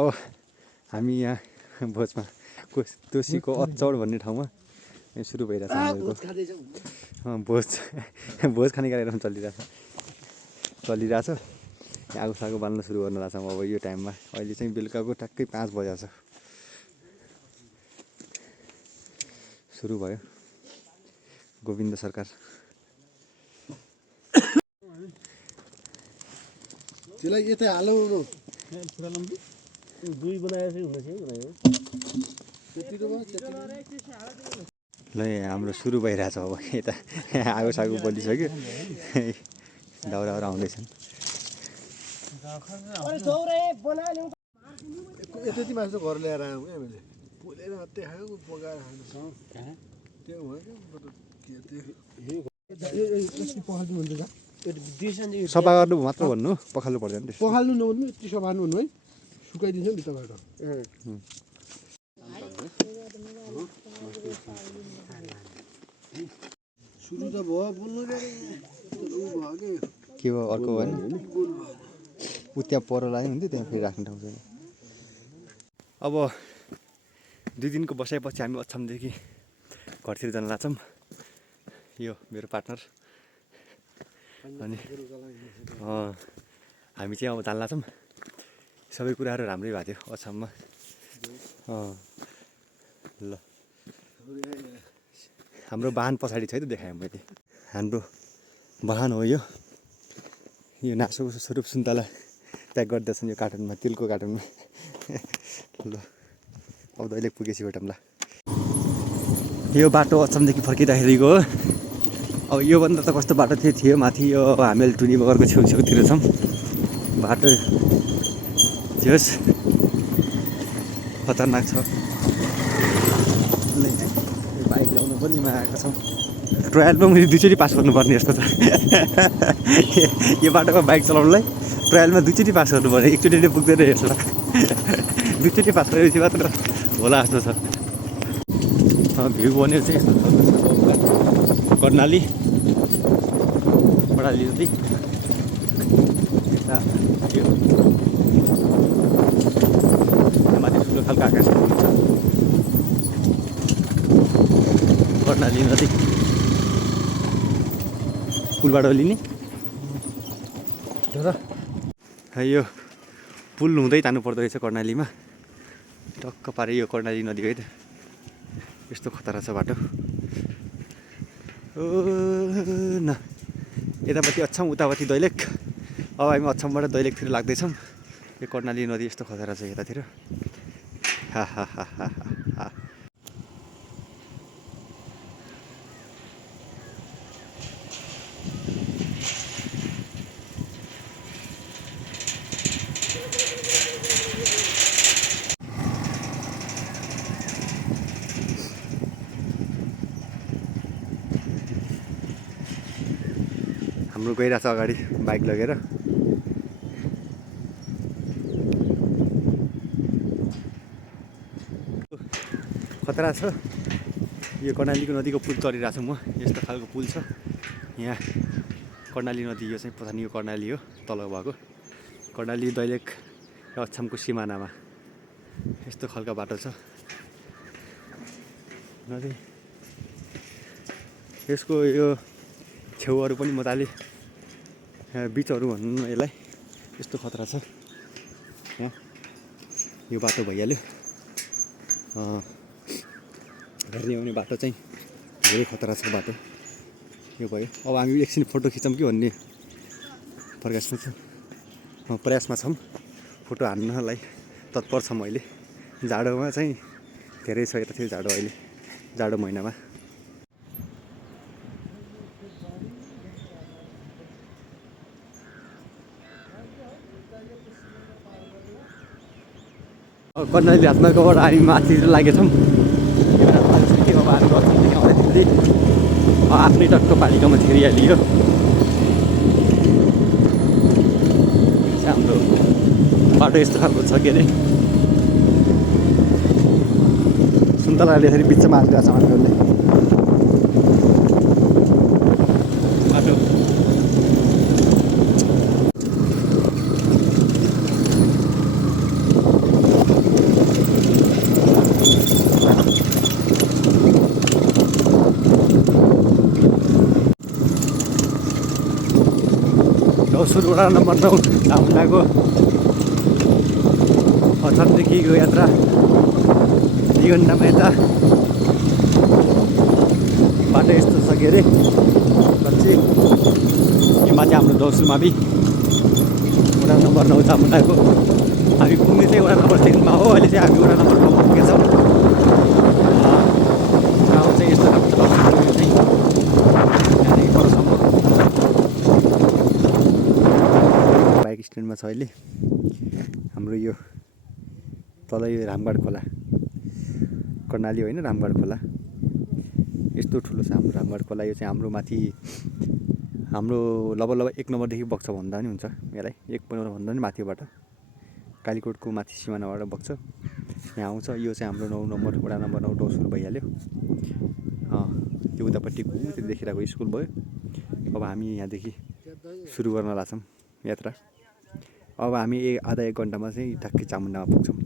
अब हामी यहाँ भोजमा दोषीको अचौड भन्ने ठाउँमा सुरु भइरहेछ हामीहरूको भोज खाने कार्यक्रम चलिरहेछ। आगो सागो बाल्न सुरु गर्न लाग्छौँ अब यो टाइममा। अहिले चाहिँ बेलुकाको ट्याक्कै 5 बजेको छ। सुरु भयो गोविन्द सरकार। त्यसलाई यतै हालौ न दुई बनाएर चाहिँ हुँदैछ ल हाम्रो सुरु भइरहेछ अब यता आगो सागो बलिसक्यो। दाउराहरू आउँदैछन्। यति मासु घर ल्याएर आयौँ क्या हामीले पोलेर मात्रै खायो पकाएर खानु त्यो भयो क्या। सफा गर्नु मात्र भन्नु पखाल्नु पर्दैन। पखाल्नु नभन्नु यति सफा भन्नु है सुकाइदिन्छ नि भित्रबाट। सुरु त भयो बोल्नु के भयो अर्को भएन ऊ त्यहाँ पर लाग्यो हुन्थ्यो त्यहाँ फेरि राख्ने ठाउँ छैन। अब 2 दिनको बसाइपछि हामी अछामदेखि घरतिर जान लाग्छौँ। यो मेरो पार्टनर अनि हामी चाहिँ अब जान लाग्छौँ। सबै कुराहरू राम्रै भएको थियो अछाममा। ल हाम्रो वाहन पछाडि छ है त देखाएँ मैले। हाम्रो वाहन हो यो नासोको स्वरूप सुन्तला प्याक गर्दैछन् यो कार्टुनमा तेलको कार्टुनमा। ल अब दैलेख पुगेपछि भेटौँ ल। यो बाटो अछामदेखि फर्किँदाखेरिको हो। अब योभन्दा त कस्तो बाटो थियो माथि यो हामीले टुनी बगरको छेउछेउतिर छौँ। बाटो जस खतरनाक छ। बाइक ल्याउनु पनि आएको छौँ। ट्रायलमा मैले 2 चोटि पास गर्नुपर्ने जस्तो छ। यो बाटोमा बाइक चलाउनुलाई ट्रायलमा 2 चोटि पास गर्नुपर्ने। एकचोटि पुग्दैन रहेछ। 2 चोटि पास गरेपछि मात्र होला जस्तो छ। भ्यू बन्यो चाहिँ कर्णाली नदी यो माथि ठुलो खालको आकाश हुन्छ। कर्णाली नदी पुलबाट लिने यो पुल हुँदै जानु पर्दो रहेछ कर्णालीमा। टक्क पारे यो कर्णाली नदी है त। यस्तो खतरा छ बाटो। न यतापट्टि अछाम उतापट्टि दैलेख। अब हामी अछामबाट दैलेखतिर लाग्दैछौँ। यो कर्णाली नदी यस्तो खतरा छ यतातिर। हा हा हा हा हा। हाम्रो गइरहेछ अगाडि बाइक लगेर। खतरा छ। यो कर्णालीको नदीको पुल चढिरहेको छु म। यस्तो खालको पुल छ यहाँ कर्णाली नदी। यो चाहिँ पछाडि यो कर्णाली हो तल भएको। कर्णाली दैलेख र अछामको सिमानामा यस्तो खालको बाटो छ नदी। यसको यो छेउहरू पनि मजाले बिचहरू भन्नु यसलाई यस्तो खतरा छ। यहाँ यो बाटो भइहाल्यो। घर ल्याउने बाटो चाहिँ धेरै खतरा छ बाटो। यो भयो। अब हामी एकछिन फोटो खिचौँ कि भन्ने प्रयासमा छौँ। फोटो हान्नलाई तत्पर छौँ अहिले। जाडोमा चाहिँ धेरै छ यता थियो जाडो अहिले जाडो महिनामा। कर्णाली हातमार्गबाट हामी माथितिर लागेछौँ। आफ्नै टक्क पालिकामा छिरिहालियो। हाम्रो बाटो यस्तो खालको छ के अरे सुन्तलाले फेरि बिचमा हालिरहेको छ मान्छेहरूले बाटो। डौसुर वडा नम्बर 9 चामुण्डाको अछामदेखिको यात्रा 2 घन्टामा यता बाटो यस्तो छ के अरे पछि यो माथि हाम्रो डौसुर मावि वडा नम्बर 9 चामुण्डाको हामी पुग्ने चाहिँ वडा नम्बर 3 मा हो अहिले चाहिँ हामी वडा नम्बर 9 मा पुगेछौँ ठाउँ चाहिँ यस्तो राम्रो छ यो चाहिँ यहाँदेखि परसम्म बाइक स्ट्यान्डमा छ अहिले हाम्रो यो तल यो रामगढ खोला कर्णाली होइन रामगढ खोला यस्तो ठुलो छ हाम्रो रामगढ खोला यो चाहिँ हाम्रो माथि हाम्रो लगभग 1 नम्बरदेखि बग्छ भन्दा पनि हुन्छ यसलाई 1 नम्बर भन्दा पनि माथिबाट कालीकोटको माथि सिमानाबाट बग्छ यहाँ आउँछ यो चाहिँ हाम्रो 9 नम्बर वडा नम्बर 9 डौसुर भइहाल्यो त्यो उतापट्टि त्यो देखिरहेको स्कुल भयो अब हामी यहाँदेखि सुरु गर्न लाग्छौँ यात्रा अब हामी आधा 1 घन्टामा चाहिँ ठ्याक्कै चामुण्डामा पुग्छौँ